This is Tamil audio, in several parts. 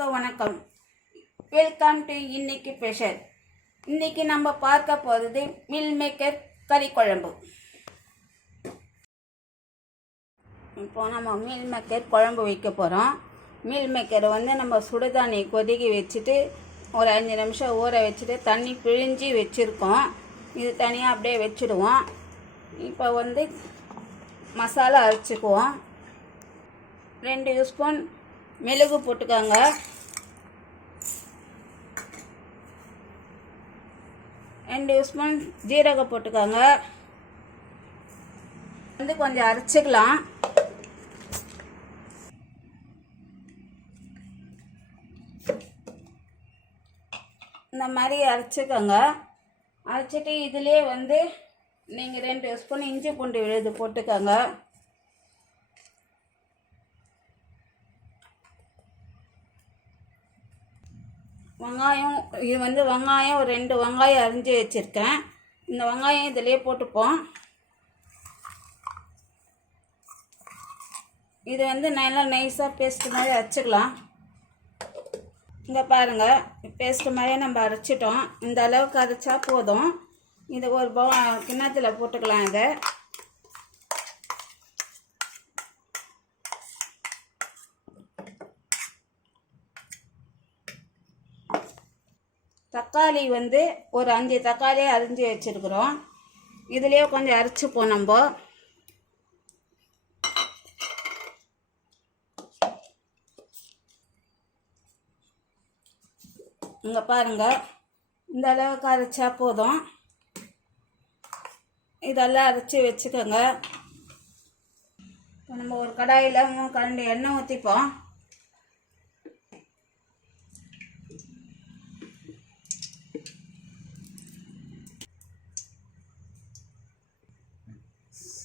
எல்லாருக்கும் வணக்கம். வெல்கம் டு இன்னைக்கு ஸ்பெஷல். இன்னைக்கு நம்ம பார்க்க போகிறது மீல் மேக்கர் கறி குழம்பு. இப்போ நம்ம மீல் மேக்கர் குழம்பு வைக்க போகிறோம். மீல் மேக்கரை நம்ம சுடுதண்ணி கொதிக்க வச்சுட்டு ஒரு 5 நிமிஷம் ஊற வச்சுட்டு தண்ணி பிழிஞ்சி வச்சுருக்கோம். இது தனியாக அப்படியே வச்சுடுவோம். இப்போ மசாலா அரைச்சிக்குவோம். 2 ஸ்பூன் மிளகு போட்டுக்கோங்க. 2 ஸ்பூன் ஜீரகம் போட்டுக்கோங்க. கொஞ்சம் அரைச்சிக்கலாம். இந்த மாதிரி அரைச்சிக்கோங்க. அரைச்சிட்டு இதுலேயே நீங்கள் 2 ஸ்பூன் இஞ்சி பூண்டு விழுது போட்டுக்கோங்க. வெங்காயம் இது வெங்காயம் ஒரு 2 வெங்காயம் அரிஞ்சு வச்சுருக்கேன். இந்த வெங்காயம் இதிலே போட்டுப்போம். இது நல்லா நைஸாக பேஸ்ட்டு மாதிரி அரைச்சிக்கலாம். இங்கே பாருங்கள், பேஸ்ட்டு மாதிரியே நம்ம அரைச்சிட்டோம். இந்த அளவுக்கு அரைச்சா போதும். இது ஒரு கிண்ணத்தில் போட்டுக்கலாம். இதை தக்காளி ஒரு 5 தக்காளியே அரிஞ்சு வச்சுருக்குறோம். இதுலேயே கொஞ்சம் அரைச்சிப்போம். நம்ம இங்கே பாருங்கள், இந்த அளவுக்கு அரைச்சா போதும். இதெல்லாம் அரைச்சி வச்சுக்கோங்க. நம்ம ஒரு கடாயில் 3 கரண்டி எண்ணெய் ஊற்றிப்போம்.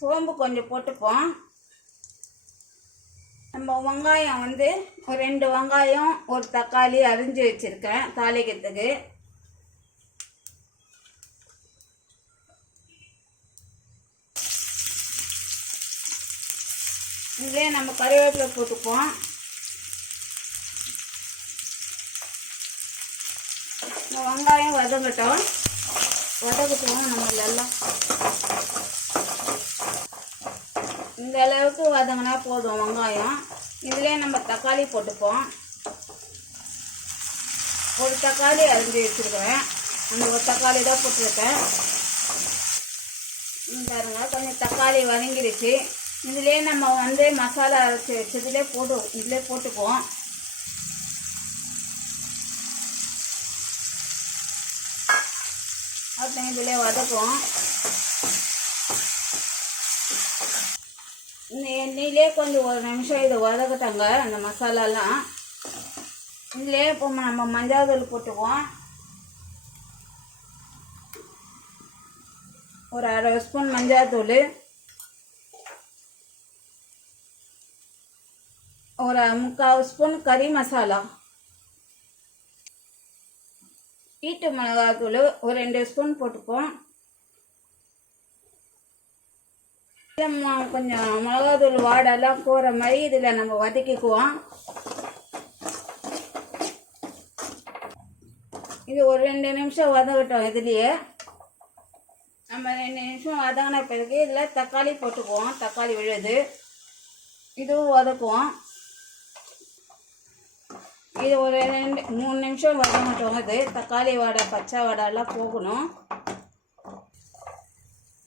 சோம்பு கொஞ்சம் போட்டுப்போம். நம்ம வெங்காயம் ஒரு 2 வெங்காயம் ஒரு தக்காளி அரிஞ்சு வச்சுருக்கேன் தாளிக்கிறதுக்கு. இதே நம்ம கறிவேப்பிலை போட்டுப்போம். இந்த வெங்காயம் வதங்கட்டும். நம்ம எல்லாம் இந்த அளவுக்கு வதங்கினா போதும் வெங்காயம். இதிலே நம்ம தக்காளி போட்டுப்போம். ஒரு தக்காளி அரிஞ்சு வச்சுருக்கிறேன். அந்த ஒரு தக்காளி தான் போட்டிருக்கேன். பாருங்க, கொஞ்சம் தக்காளி வதங்கிடுச்சு. இதிலே நம்ம மசாலா அரைச்சி வச்சதுலே இதிலே போட்டுப்போம். அப்புறம் இதிலே வதக்குவோம். இந்த எண்ணெயிலே கொஞ்சம் ஒரு நிமிஷம் இதை வதக்கட்டாங்க அந்த மசாலாலாம். இதிலே இப்போ நம்ம மஞ்சள் தூள் போட்டுக்குவோம். ஒரு 1/2 ஸ்பூன் மஞ்சள் தூள், ஒரு 3/4 ஸ்பூன் கறி மசாலா, வீட்டு மிளகாத்தூள் ஒரு 2 ஸ்பூன் போட்டுப்போம். கொஞ்சம் மிளகாத்தூள் வாடெல்லாம் போகிற மாதிரி இதில் நம்ம வதக்கிக்குவோம். இது ஒரு 2 நிமிஷம் வதக்கட்டும். இதுலேயே நம்ம 2 நிமிஷம் வதங்கின பிறகு இதில் தக்காளி போட்டுக்குவோம். தக்காளி விழுது இதுவும் வதக்குவோம். இது ஒரு 2-3 நிமிஷம் வதங்கட்டும். இது தக்காளி வாடை பச்சை வாடெல்லாம் போகணும்.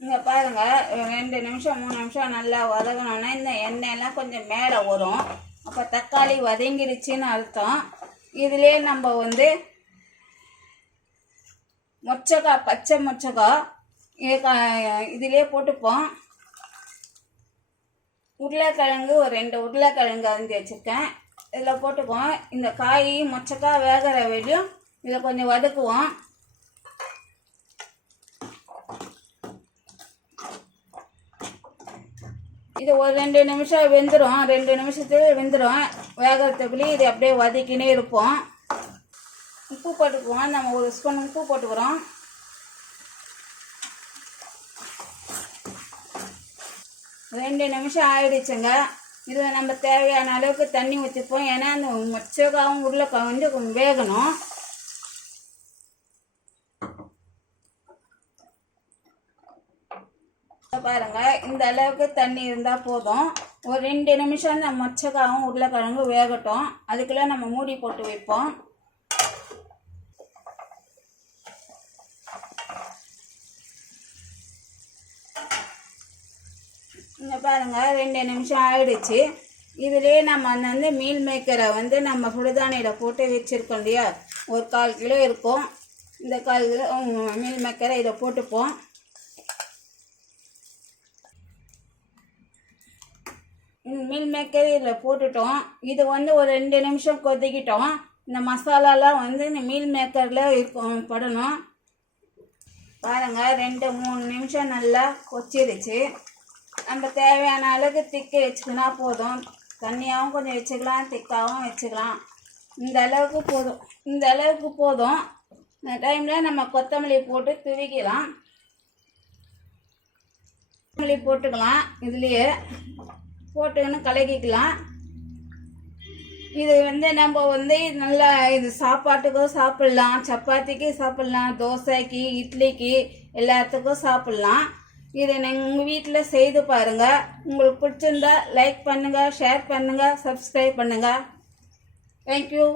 இங்கே பாருங்கள், 2 நிமிஷம் 3 நிமிஷம் நல்லா வதங்கணுன்னா இந்த எண்ணெயெல்லாம் கொஞ்சம் மேலே வரும். அப்போ தக்காளி வதங்கிடுச்சின்னு அர்த்தம். இதிலே நம்ம மொச்சக்காய், பச்சை மொச்சக்காய் இதிலே போட்டுப்போம். உருளைக்கிழங்கு ஒரு 2 உருளைக்கிழங்கு அரிஞ்சு வச்சுருக்கேன். இதில் போட்டுக்குவோம். இந்த காய் மொச்சக்காய் வேகிற வரையும் இதில் கொஞ்சம் வதக்குவோம். இது ஒரு 2 நிமிஷம் வெந்துடும். 2 நிமிஷத்துக்கு வெந்துடும். வேகிறதுக்குள்ளே இது அப்படியே வதக்கினே இருப்போம். உப்பு போட்டுக்குவோம். நம்ம 1 ஸ்பூன் உப்பு போட்டுக்கிறோம். 2 நிமிஷம் ஆயிடுச்சுங்க. இதில் நம்ம தேவையான அளவுக்கு தண்ணி ஊற்றிப்போம். ஏன்னா அந்த மொச்சக்காவும் உருளைக்காய் கொஞ்சம் வேகணும். பாருங்கள், இந்த அளவுக்கு தண்ணி இருந்தால் போதும். ஒரு 2 நிமிஷம் அந்த மொச்சக்காவும் உருளைக்கிழங்கு வேகட்டும். அதுக்குள்ளே நம்ம மூடி போட்டு வைப்போம். இங்கே பாருங்கள், 2 நிமிஷம் ஆயிடுச்சு. இதுலேயே நம்ம வந்து மீல் மேக்கரை நம்ம சுடுதானியில் போட்டு வச்சுருக்கோம் இல்லையா, ஒரு 1/4 கிலோ இருக்கும். இந்த 1/4 கிலோ மீல் மேக்கரை இதை போட்டுப்போம். மீல் மேக்கர் இதில் போட்டுட்டோம். இது ஒரு 2 நிமிஷம் கொதிக்கிட்டோம். இந்த மசாலாலாம் இந்த மீல் மேக்கரில் இருக்கும் படணும். பாருங்கள், 2-3 நிமிஷம் நல்லா கொச்சிருச்சு. நம்ம தேவையான அளவுக்கு திக்கு வச்சுக்கினா போதும். தண்ணியாகவும் கொஞ்சம் வச்சுக்கலாம், திக்காகவும் வச்சுக்கலாம். இந்த அளவுக்கு போதும். இந்த டைமில் நம்ம கொத்தமல்லி போட்டு துவிக்கலாம். கொத்தமல்லி போட்டுக்கலாம். இதுலேயே போட்டுக்கின்னு கலக்கிக்கலாம். இது நம்ம நல்லா இது சாப்பாட்டுக்கும் சாப்பிட்லாம், சப்பாத்திக்கு சாப்பிட்லாம், தோசைக்கு, இட்லிக்கு எல்லாத்துக்கும் சாப்பிட்லாம். இதை உங்கள் வீட்டில் செய்து பாருங்கள். உங்களுக்கு பிடிச்சிருந்தா லைக் பண்ணுங்கள், ஷேர் பண்ணுங்கள், சப்ஸ்கிரைப் பண்ணுங்கள். தேங்க்யூ.